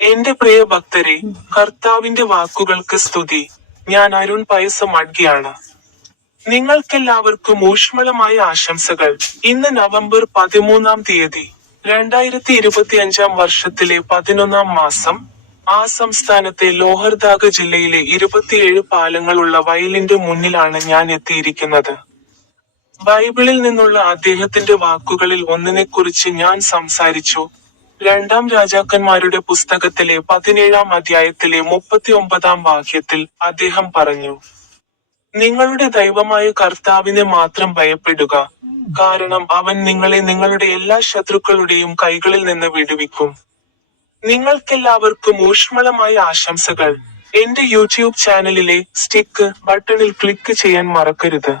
എന്റെ പ്രിയ ഭക്തരെ കർത്താവിന്റെ വാക്കുകൾക്ക് സ്തുതി. ഞാൻ അരുൺ പയസം അഡ്ഗിയാണ് നിങ്ങൾക്കെല്ലാവർക്കും ഊഷ്മളമായ ആശംസകൾ. ഇന്ന് നവംബർ പതിമൂന്നാം തീയതി രണ്ടായിരത്തി ഇരുപത്തി അഞ്ചാം വർഷത്തിലെ പതിനൊന്നാം മാസം ആ സംസ്ഥാനത്തെ ലോഹർദാഗ ജില്ലയിലെ ഇരുപത്തിയേഴ് പാലങ്ങളുള്ള വയലിന്റെ മുന്നിലാണ് ഞാൻ എത്തിയിരിക്കുന്നത്. ബൈബിളിൽ നിന്നുള്ള അദ്ദേഹത്തിന്റെ വാക്കുകളിൽ ഒന്നിനെക്കുറിച്ച് ഞാൻ സംസാരിച്ചു. രണ്ടാം രാജാക്കന്മാരുടെ പുസ്തകത്തിലെ പതിനേഴാം അധ്യായത്തിലെ മുപ്പത്തി ഒമ്പതാം വാക്യത്തിൽ അദ്ദേഹം പറഞ്ഞു നിങ്ങളുടെ ദൈവമായ കർത്താവിനെ മാത്രം ഭയപ്പെടുക. കാരണം അവൻ നിങ്ങളെ നിങ്ങളുടെ എല്ലാ ശത്രുക്കളുടെയും കൈകളിൽ നിന്ന് വിടുവിക്കും. നിങ്ങൾക്കെല്ലാവർക്കും ഊഷ്മളമായ ആശംസകൾ. എന്റെ യൂട്യൂബ് ചാനലിലെ സ്റ്റിക്ക് ബട്ടണിൽ ക്ലിക്ക് ചെയ്യാൻ മറക്കരുത്.